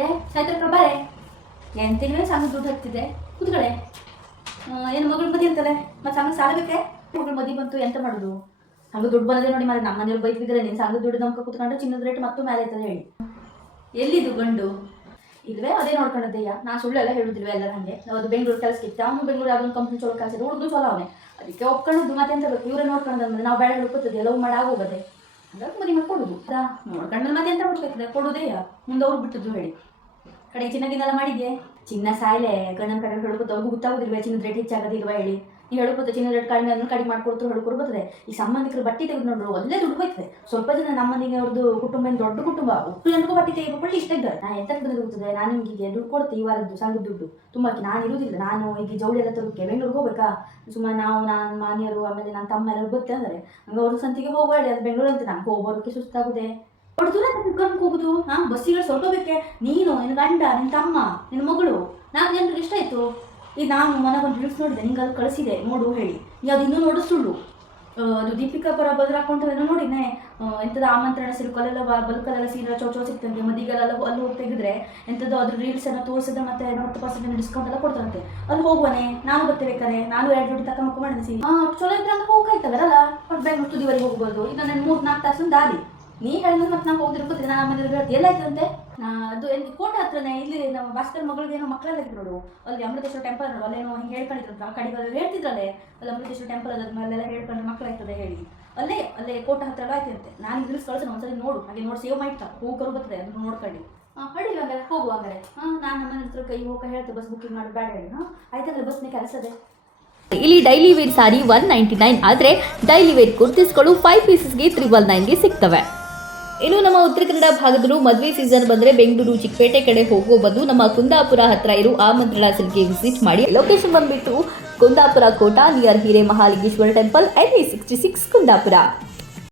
ಏ ಸಾಯ್ತಕ್ಕ ಬಾರೆ ಎಂತಿಲ್ವೇ ಸಂಘ ದುಡ್ಡು ಹತ್ತಿದೆ ಕೂತ್ಕಡೆ. ಏನು ಮಗಳು ಮದಿ ಅಂತಲ್ಲ ಮತ್ತೆ ಸಂಘ ಸಾಲ ಬೇಕೆ? ಮಗಳು ಮದಿ ಬಂತು ಎಂತ ಮಾಡೋದು? ಸಂಘ ದುಡ್ಡು ಬಂದಿದೆ ನೋಡಿ ಮಾರೆ. ನಮ್ಮ ಮನೇಲಿ ಬೈತಿದ್ರೆ ನೀನು ಸಂಘ ದುಡ್ಡು ನಮ್ಗೆ ಕೂತ್ಕೊಂಡು ಚಿನ್ನದ ರೇಟ್ ಮತ್ತು ಮೇಲೆ ಆಯ್ತದೆ ಹೇಳಿ. ಎಲ್ಲಿದು ಗಂಡು? ಇಲ್ವೇ ಅದೇ ನೋಡ್ಕೊಂಡದ್ದಯ್ಯ. ನಾ ಸುಳ್ಳೆಲ್ಲ ಹೇಳುದಿಲ್ವೇ ಎಲ್ಲರ ಹಂಗೆ. ಅದು ಬೆಂಗಳೂರು ಕೆಲಸಕ್ಕಿತ್ತು, ಅವನು ಬೆಂಗಳೂರು ಯಾವುದೊಂದು ಕಂಪ್ನಿ ಚಲೋ ಕೆಲಸ ಹುಡುಗರು ಚಲೋ ಅವನೇ. ಅದಕ್ಕೆ ಒಪ್ಕೊಳ್ಳೋದು ಮತ್ತೆ ಎಂತ ಬೇಕು, ಇವರೇ ನೋಡ್ಕೊಂಡಂದ್ರೆ ನಾವು ಬೇಡ ಹುಡುಕುತ್ತದೆ ಎಲ್ಲವೂ ಮಾಡಿ ಆಗೋಗದೆ. ಹಾಗಾಗಿ ಮದುವೆ ಮಾಡ್ಕೊಡುದು ನೋಡ್ಕೊಂಡ್ರೆ ಮತ್ತೆ ಎಂತ ಮಾಡ್ಬೇಕಾಗ್ತದೆ ಕೊಡುದೇಯ ಮುಂದೆ ಅವ್ರು ಬಿಟ್ಟದ್ದು ಹೇಳಿ. ಕಡೆ ಚಿನ್ನಗಿನೆಲ್ಲ ಮಾಡಿದ್ಯೆ? ಚಿನ್ನ ಸಾಯ್ಲೆ ಗಂಡನ ಕಡೆ ಹೇಳ್ಕೊತ ಅವ್ರಿಗೂ ಗೊತ್ತಾಗೋದಿಲ್ವೇ ಚಿನ್ನದ ರೇಟ್ ಹೆಚ್ಚಾಗೋದಿಲ್ವಾ ಹೇಳಿ. ನೀವು ಹೇಳ್ಕೊತ ಚಿನ್ನದ ರೇಟ್ ಕಡಿಮೆ ಅದನ್ನು ಕಡಿಮೆ ಮಾಡ್ಕೊಡ್ತಾರೆ ಹೇಳ್ಕೊಡು ಬರ್ತದೆ. ಈ ಸಂಬಂಧಿಕರು ಬಟ್ಟೆ ತೆಗೆದು ನೋಡ್ರು ಒಳ್ಳೆ ದುಡ್ಡು ಹೋಯ್ತದೆ. ಸ್ವಲ್ಪ ಜನ ನಮ್ಮನಿಗೆ ಅವ್ರದ್ದು ಕುಟುಂಬ ಏನು ದೊಡ್ಡ ಕುಟುಂಬ, ಒಟ್ಟು ಜನರಿಗೂ ಬಟ್ಟೆ ತೆಗೆದುಕೊಳ್ಳಿ ಇಷ್ಟ ಇದ್ದಾರೆ. ನಾನು ಎಂತ ಹೋಗ್ತದೆ, ನಾನು ನಿಮಗೆ ದುಡ್ಡು ಕೊಡ್ತೆ ಈ ವಾರದ್ದು ಸಂಘದ ದುಡ್ಡು ತುಂಬ. ನಾನು ಇರುವುದಿಲ್ಲ, ನಾನು ಈಗ ಜವಳಿ ಎಲ್ಲ ತರೋಕ್ಕೆ ಬೆಂಗಳೂರಿಗೆ ಹೋಗ್ಬೇಕಾ. ಸುಮ್ಮನೆ ನಾವು ನನ್ನ ಮಾನಿಯರು ಆಮೇಲೆ ನನ್ನ ತಮ್ಮ ಎಲ್ಲ ಗೊತ್ತೇ ಅಂದರೆ ಹಂಗೆ ಅವ್ರ ಸಂತಿಗೆ ಹೋಗಬೇಡಿ, ಅದು ಬೆಂಗಳೂರು ಅಂತ ನಂಗೆ ಹೋಗೋದಕ್ಕೆ ಸುಸ್ತಾಗುದೆ. ಅವ್ರು ದೂರ ಕುತ್ಕೊಂಡು ಹೋಗುದು. ಬಸ್ಸಿಗೆ ಸ್ವಲ್ಪ ಬೇಕೆ. ನೀನು ನಿನ್ನ ಗಂಡ ನಿನ್ನ ತಮ್ಮ ನಿನ್ನ ಮಗಳು 4 ಜನರಿಗೆ ಇಷ್ಟ ಆಯಿತು. ಈಗ ನಾನು ಮನೆಗೊಂದು ರೀಲ್ಸ್ ನೋಡಿದೆ, ನಿಂಗೆ ಅದು ಕಳಿಸಿದೆ ನೋಡು ಹೇಳಿ. ಈಗ ಅದು ಇನ್ನೂ ನೋಡು ಸುಳ್ಳು. ಅದು ದೀಪಿಕಾ ಪರ ಬದ್ರ ಅಕೌಂಟಲ್ಲೇನೋ ನೋಡಿನೇ ಎಂಥದ್ದು ಆಮಂತ್ರಣ ಸಿಲ್ಕಲ್ಲೆಲ್ಲ ಬಲ್ಕಲ್ಲೆಲ್ಲ ಸೀರೆ ಚೌಚೌ ಸಿಗ್ತಂತೆ. ಮದಿಗೆಲ್ಲ ಅಲ್ಲಿ ಹೋಗಿ ತೆಗೆದ್ರೆ ಎಂಥದ್ದು ಅದ್ರ ರೀಲ್ಸ್ ಎಲ್ಲ ತೋರಿಸಿದ್ರೆ ಮತ್ತೆ 10% ಡಿಸ್ಕೌಂಟ್ ಎಲ್ಲ ಕೊಡ್ತಾರಂತೆ. ಅಲ್ಲಿ ಹೋಗುವನೆ ನಾನು ಬರ್ತೇಬೇಕಾರೆ. ನಾನು 2 ಜೋಡಿ ತಕ್ಕ ಮಕ್ಕ ಮಾಡಿಸಿ ಚಲೋ ಇದ್ರೆ ಹಂಗೆ ಹೋಗಾಯ್ತದಲ್ಲ. ಬಟ್ ಬೆಂಗಳೂರು ತುದಿವರೆಗೆ ಹೋಗ್ಬೋದು. ಈಗ ನನ್ನ 3-4 ತಾಸು ದಾರಿ. ನೀ ಹೇಳಿದ್ರೆ ಮತ್ತೆ ನಾವು ಹೋಗಿರ್ಬೋದು. ನಾನು ಆಮೇಲೆ ಹೇಳ್ತಿ ಎಲ್ಲಾಯ್ತಂತೆ. ಅದು ಎಲ್ಲಿ ಕೋಟೆ ಹತ್ರನೇ ಇಲ್ಲಿ ನಮ್ಮ ಭಾಸ್ಕರ್ ಮಗಳಿಗೆ ಏನೋ ಮಕ್ಕಳೆಲ್ಲ ಇದ್ರು ನೋಡು. ಅಲ್ಲಿ ಅಮೃತೇಶ್ವರ ಟೆಂಪಲ್ ನೋಡು, ಅಲ್ಲೇನೋ ಹಿಂಗೆ ಹೇಳ್ಕೊಂಡಿದ್ರು ಆ ಕಡೆಗೆ ಹೇಳ್ತಿದ್ರಲ್ಲೇ. ಅಲ್ಲಿ ಅಮೃತೇಶ್ವರ ಟೆಂಪಲ್ ಅದ ಮೇಲೆಲ್ಲ ಹೇಳ್ಕೊಂಡ್ರೆ ಮಕ್ಕಳಾಯ್ತದೆ ಹೇಳಿ. ಅಲ್ಲೇ ಕೋಟೆ ಹತ್ರ ಎಲ್ಲ ಆಯ್ತಂತೆ. ನಾನು ರೀಲ್ಸ್ ಕಳ್ಸೋಣ ಒಂದ್ಸರಿ ನೋಡು, ಹಾಗೆ ನೋಡಿ ಸೇವ್ ಮಾಡ್ತಾ ಹೋಗೋರು ಬರ್ತದೆ ಅದನ್ನು ನೋಡ್ಕೊಂಡು. ಹೊಡಿಲ್ಲ ಹಂಗಾರೆ ಹೋಗುವ ಹಂಗಾರೆ. ನಾನು ನಮ್ಮ ಹತ್ರ ಕೈ ಹೋಗಿ ಹೇಳ್ತೆ ಬಸ್ ಬುಕ್ಕಿಂಗ್ ಮಾಡಿ ಬೇಡ ಹೇಳಿ. ಆಯ್ತಂದ್ರೆ ಬಸ್ನೇ ಕೆಲಸದೆ. ಇಲ್ಲಿ ಡೈಲಿ ವೇರ್ ಸಾರಿ 199 ಆದರೆ ಡೈಲಿ ವೇರ್ ಕುರ್ತೀಸ್ಗಳು 5 ಪೀಸಸ್ಗೆ 999ಗೆ ಸಿಗ್ತವೆ. ಇನ್ನು ನಮ್ಮ ಉತ್ತರ ಕನ್ನಡ ಭಾಗದಲ್ಲೂ ಮದುವೆ ಸೀಸನ್ ಬಂದರೆ ಬೆಂಗಳೂರು ಚಿಕ್ಕಪೇಟೆ ಕಡೆ ಹೋಗೋ ಬದಲು ನಮ್ಮ ಕುಂದಾಪುರ ಹತ್ರ ಇರೋ ಆಮಂತ್ರಣ ಸಿಲ್ಕ್ಗೆ ವಿಸಿಟ್ ಮಾಡಿ. ಲೊಕೇಶನ್ ಬಂದ್ಬಿಟ್ಟು Kundapura Kota near Hiremahalingeshwara temple NA 66 Kundapura.